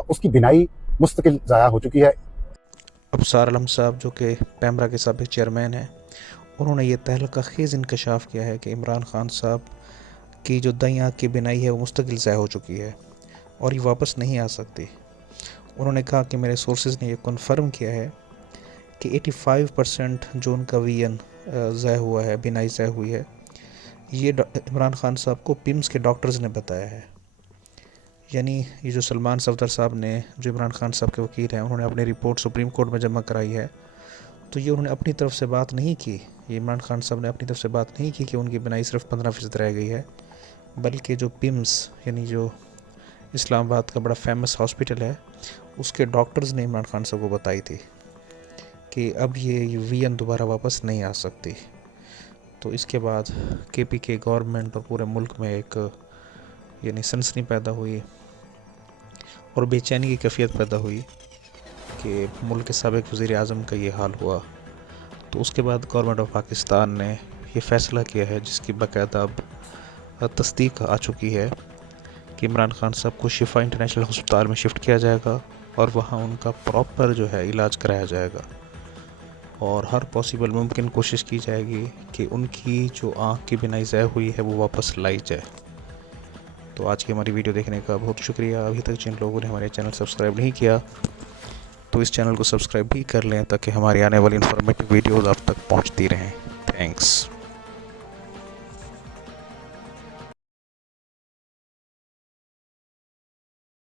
उसकी बिनाई मुस्तकिल ज़ाया हो चुकी है। अबसार आलम साहब जो कि पैमरा के साबिक चेयरमैन हैं, उन्होंने ये तहलका खेज़ इंकशाफ किया है कि इमरान खान साहब की जो दाईं आँख की बिनाई है वो मुस्तकिल ज़ाया हो चुकी है और ये वापस नहीं आ सकती। उन्होंने कहा कि मेरे सोर्सेज ने ये कन्फर्म किया है कि 85% जो उनका वीएन ज़ाया हुआ है, बिनाई ज़ाया हुई है, ये इमरान खान साहब को पिम्स के डॉक्टर्स ने बताया है। यानी ये जो सलमान सफदर साहब ने, जो इमरान खान साहब के वकील हैं, उन्होंने अपनी रिपोर्ट सुप्रीम कोर्ट में जमा कराई है, तो ये उन्होंने अपनी तरफ से बात नहीं की। ये इमरान खान साहब ने अपनी तरफ से बात नहीं की कि उनकी बिनाई सिर्फ 15% रह गई है, बल्कि जो पिम्स यानी जो इस्लामाबाद का बड़ा फेमस हॉस्पिटल है, उसके डॉक्टर्स ने इमरान खान साहब को बताई थी कि अब ये वीएन दोबारा वापस नहीं आ सकती। तो इसके बाद केपी के गवर्नमेंट और पूरे मुल्क में एक यानी सनसनी पैदा हुई और बेचैनी की कैफियत पैदा हुई कि मुल्क के साबिक वज़ीर आज़म का ये हाल हुआ। तो उसके बाद गवर्नमेंट ऑफ पाकिस्तान ने ये फ़ैसला किया है, जिसकी बाकायदा अब तस्दीक आ चुकी है, कि इमरान खान साहब को शिफा इंटरनेशनल हस्पताल में शिफ्ट किया जाएगा और वहाँ उनका प्रॉपर जो है इलाज कराया जाएगा और हर पॉसिबल मुमकिन कोशिश की जाएगी कि उनकी जो आँख की बिनाई ज़ाया हुई है वो वापस लाई जाए। तो आज की हमारी वीडियो देखने का बहुत शुक्रिया। अभी तक जिन लोगों ने हमारे चैनल सब्सक्राइब नहीं किया, तो इस चैनल को सब्सक्राइब भी कर लें ताकि हमारी आने वाली इन्फॉर्मेटिव वीडियोज़ आप तक पहुँचती रहें। थैंक्स।